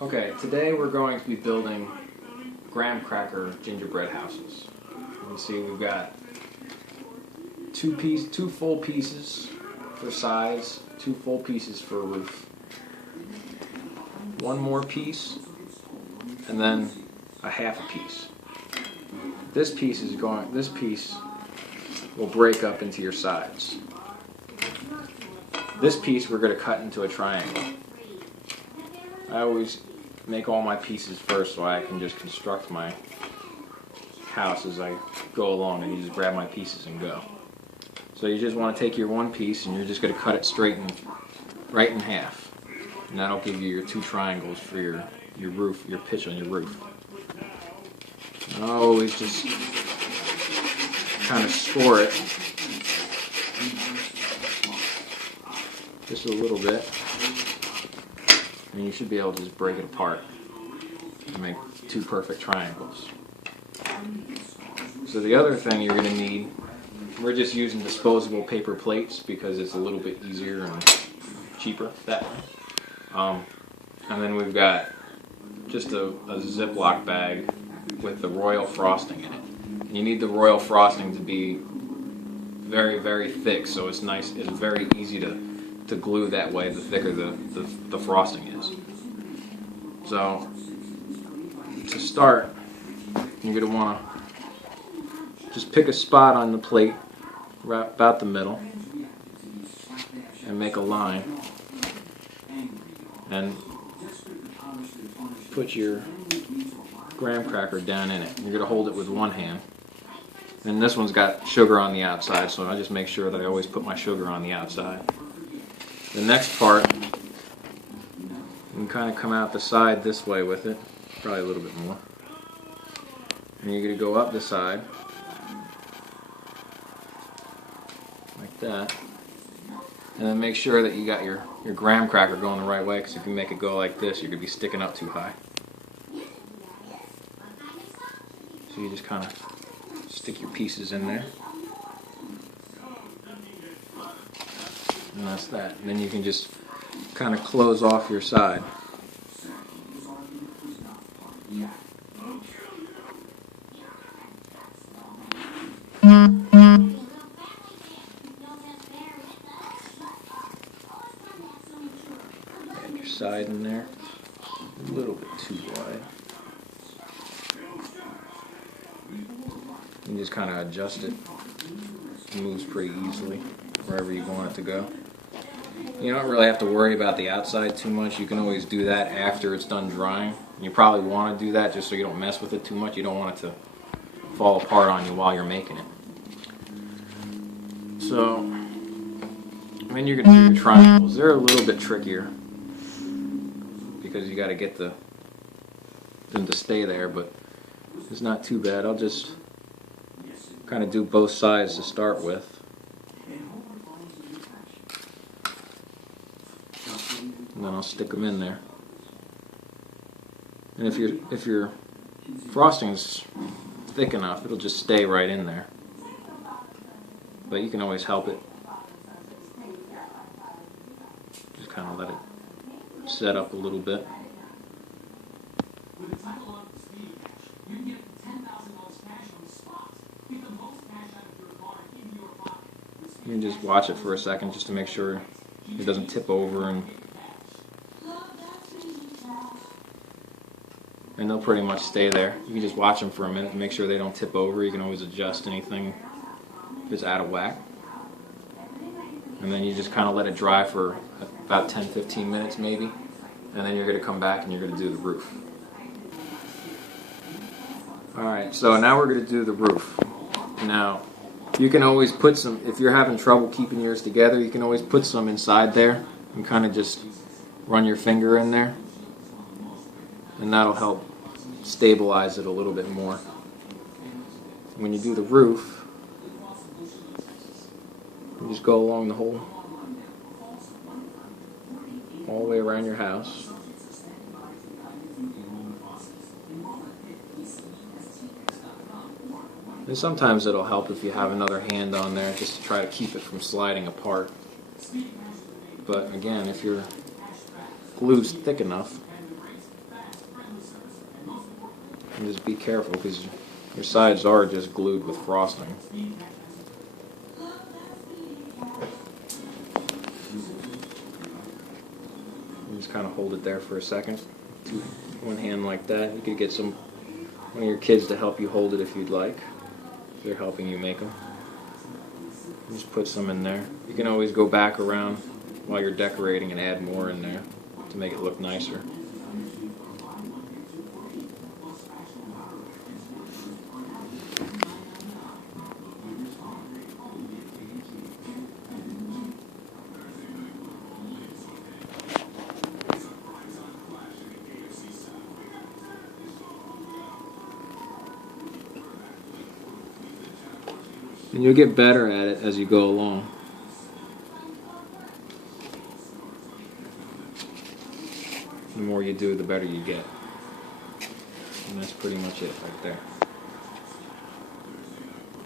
Okay, today we're going to be building graham cracker gingerbread houses. You can see we've got two full pieces for sides, two full pieces for a roof, one more piece, and then a half a piece. This piece will break up into your sides. This piece we're going to cut into a triangle. I always make all my pieces first so I can just construct my house as I go along, and you just grab my pieces and go. So you just want to take your one piece and you're just going to cut it straight and right in half. And that'll give you your two triangles for your roof, your pitch on your roof. And I'll always just kind of score it just a little bit. And you should be able to just break it apart and make two perfect triangles. So the other thing you're going to need, we're just using disposable paper plates because it's a little bit easier and cheaper that way. And then we've got just a Ziploc bag with the royal frosting in it. And you need the royal frosting to be very, very thick, so it's nice. It's very easy to glue that way, the thicker the frosting is. So to start, you're going to want to just pick a spot on the plate right about the middle and make a line and put your graham cracker down in it. You're going to hold it with one hand, and this one's got sugar on the outside, so I just make sure that I always put my sugar on the outside. The next part, you can kind of come out the side this way with it, probably a little bit more. And you're going to go up the side, like that. And then make sure that you got your graham cracker going the right way, because if you make it go like this, you're going to be sticking up too high. So you just kind of stick your pieces in there. And that's that. And then you can just kind of close off your side. Add your side in there. A little bit too wide. You can just kind of adjust it. It moves pretty easily wherever you want it to go. You don't really have to worry about the outside too much. You can always do that after it's done drying. You probably want to do that just so you don't mess with it too much. You don't want it to fall apart on you while you're making it. So, then you're going to do your triangles. They're a little bit trickier because you got to get them to stay there, but it's not too bad. I'll just kind of do both sides to start with. And then I'll stick them in there. And if your frosting's thick enough, it'll just stay right in there. But you can always help it. Just kind of let it set up a little bit. You can just watch it for a second just to make sure it doesn't tip over, and they'll pretty much stay there. You can just watch them for a minute and make sure they don't tip over. You can always adjust anything if it's out of whack. And then you just kind of let it dry for about 10-15 minutes maybe. And then you're going to come back and you're going to do the roof. Alright, so now we're going to do the roof. Now, you can always put some, if you're having trouble keeping yours together, you can always put some inside there and kind of just run your finger in there. And that'll help stabilize it a little bit more. When you do the roof, you just go along the whole, all the way around your house. And sometimes it'll help if you have another hand on there just to try to keep it from sliding apart. But again, if your glue's thick enough, And just be careful because your sides are just glued with frosting. You just kind of hold it there for a second. One hand like that. You could get one of your kids to help you hold it if you'd like. If they're helping you make them. Just put some in there. You can always go back around while you're decorating and add more in there to make it look nicer. And you'll get better at it as you go along. The more you do, the better you get. And that's pretty much it right there.